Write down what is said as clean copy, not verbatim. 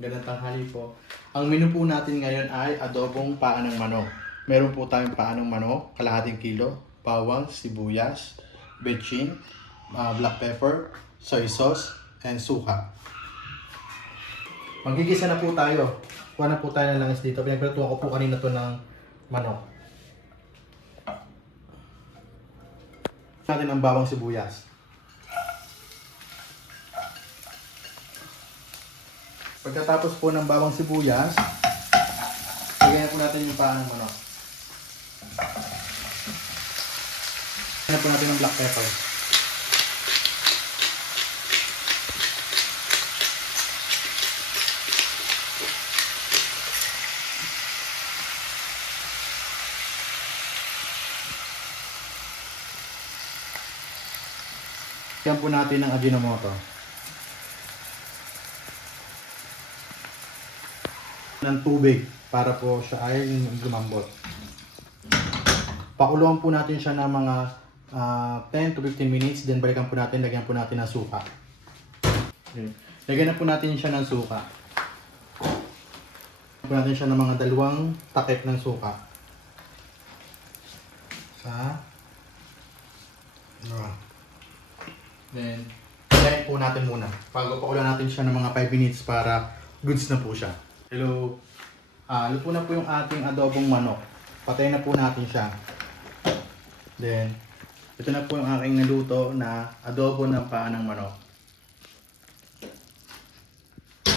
Magandang tanghali po. Ang menu po natin ngayon ay adobong paa ng manok. Meron po tayong paa ng manok, kalahating kilo, bawang, sibuyas, bechin, black pepper, soy sauce, and suka. Magigisa na po tayo. Kuha na po tayo ng langis dito. Pinagprituhan ko po kanina to ng manok. Natin ang bawang sibuyas. Pagkatapos po ng bawang sibuyas, lagyan po natin yung paa ng manok. Lagyan po natin ng black pepper. Lagyan po natin ng Ajinomoto. Ng tubig para po siya ay lumambot. Pakuluan po natin siya ng mga 10 to 15 minutes, then balikan po natin, lagyan po natin ng suka. Okay. Lagyan na po natin siya ng suka. Lagyan po natin siya ng mga 2 takip ng suka. Then, lagyan po natin muna. Pakulan natin siya ng mga 5 minutes para goods na po siya. Hello. Luto na po yung ating adobong manok. Patayin na po natin siya. Then, ito na po yung aking naluto na adobo ng paa ng manok.